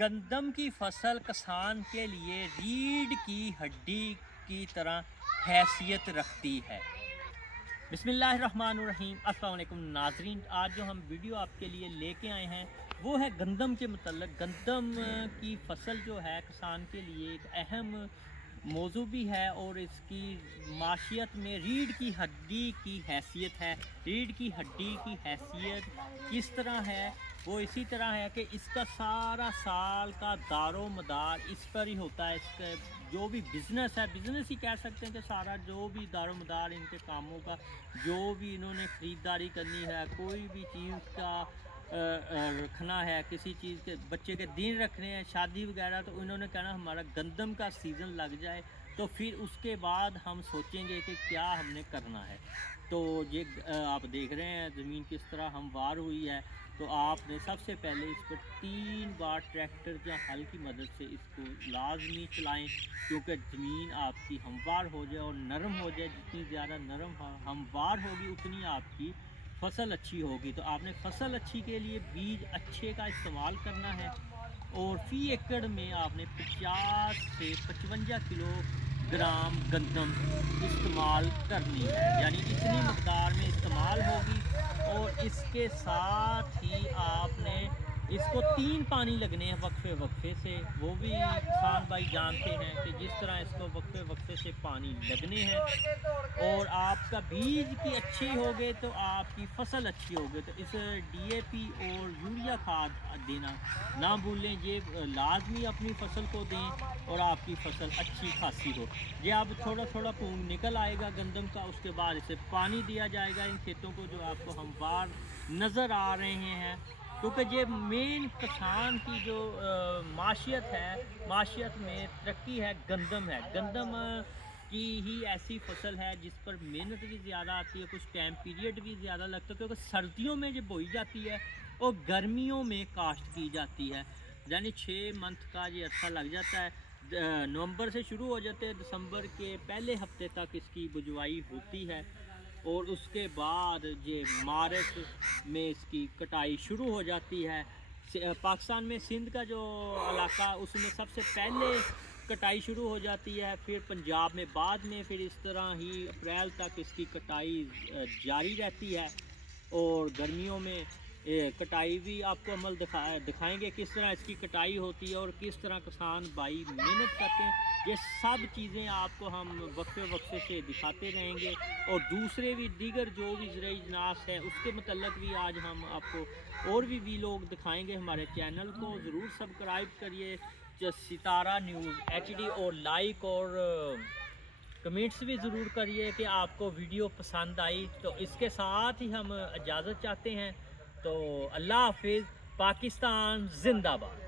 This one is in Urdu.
گندم کی فصل کسان کے لیے ریڑھ کی ہڈی کی طرح حیثیت رکھتی ہے۔ بسم اللہ الرحمن الرحیم۔ السلام علیکم ناظرین، آج جو ہم ویڈیو آپ کے لیے لے کے آئے ہیں وہ ہے گندم کے متعلق۔ گندم کی فصل جو ہے کسان کے لیے ایک اہم موضوع بھی ہے اور اس کی معیشت میں ریڑھ کی ہڈی کی حیثیت ہے۔ ریڑھ کی ہڈی کی حیثیت کس طرح ہے؟ وہ اسی طرح ہے کہ اس کا سارا سال کا دار و مدار اس پر ہی ہوتا ہے۔ اس کا جو بھی بزنس ہے، بزنس ہی کہہ سکتے ہیں کہ سارا جو بھی دار و مدار ان کے کاموں کا، جو بھی انہوں نے خریداری کرنی ہے، کوئی بھی چیز کا رکھنا ہے، کسی چیز کے بچے کے دین رکھنے ہیں، شادی وغیرہ، تو انہوں نے کہنا ہمارا گندم کا سیزن لگ جائے تو پھر اس کے بعد ہم سوچیں گے کہ کیا ہم نے کرنا ہے۔ تو یہ آپ دیکھ رہے ہیں زمین کس طرح ہموار ہوئی ہے، تو آپ نے سب سے پہلے اس پر 3 بار ٹریکٹر یا ہل کی مدد سے اس کو لازمی چلائیں، کیونکہ زمین آپ کی ہموار ہو جائے اور نرم ہو جائے۔ جتنی زیادہ نرم ہموار ہوگی اتنی آپ کی فصل اچھی ہوگی۔ تو آپ نے فصل اچھی کے لیے بیج اچھے کا استعمال کرنا ہے، اور فی ایکڑ میں آپ نے 50 سے 55 کلو گرام گندم استعمال کرنی ہے، یعنی اتنی مقدار میں استعمال ہوگی۔ اور اس کے ساتھ ہی آپ نے اس کو 3 پانی لگنے ہیں وقفے وقفے سے۔ وہ بھی کسان بھائی جانتے ہیں کہ جس طرح اس کو وقفے وقفے سے پانی لگنے ہیں، اور آپ کا بیج کی اچھی ہوگے تو آپ کی فصل اچھی ہوگی۔ تو اس ڈی اے پی اور یوریا کھاد دینا نہ بھولیں، یہ لازمی اپنی فصل کو دیں اور آپ کی فصل اچھی خاصی ہو۔ یہ اب تھوڑا تھوڑا پونگ نکل آئے گا گندم کا، اس کے بعد اسے پانی دیا جائے گا ان کھیتوں کو جو آپ کو ہموار نظر آ رہے ہیں، کیونکہ یہ مین کسان کی جو معیشت ہے، معیشت میں ترقی ہے، گندم ہے۔ گندم کی ہی ایسی فصل ہے جس پر محنت بھی زیادہ آتی ہے، کچھ ٹائم پیریڈ بھی زیادہ لگتا ہے، کیونکہ سردیوں میں یہ بوئی جاتی ہے اور گرمیوں میں کاشت کی جاتی ہے، یعنی 6 منتھ کا یہ عرصہ لگ جاتا ہے۔ نومبر سے شروع ہو جاتے ہیں، دسمبر کے پہلے ہفتے تک اس کی بجوائی ہوتی ہے، اور اس کے بعد یہ مارچ میں اس کی کٹائی شروع ہو جاتی ہے۔ پاکستان میں سندھ کا جو علاقہ، اس میں سب سے پہلے کٹائی شروع ہو جاتی ہے، پھر پنجاب میں بعد میں، پھر اس طرح ہی اپریل تک اس کی کٹائی جاری رہتی ہے۔ اور گرمیوں میں کٹائی بھی آپ کو عمل دکھائیں گے کس طرح اس کی کٹائی ہوتی ہے اور کس طرح کسان بھائی محنت کرتے ہیں۔ یہ سب چیزیں آپ کو ہم وقفے وقفے سے دکھاتے رہیں گے، اور دوسرے بھی دیگر جو بھی زرعی اجناس ہے اس کے متعلق بھی آج ہم آپ کو اور بھی ویلوگ دکھائیں گے۔ ہمارے چینل کو ضرور سبسکرائب کریے، ستارہ نیوز HD، اور لائک اور کمنٹس بھی ضرور کریے کہ آپ کو ویڈیو پسند آئی۔ تو اس کے ساتھ ہی ہم اجازت چاہتے ہیں، تو اللہ حافظ، پاکستان زندہ باد۔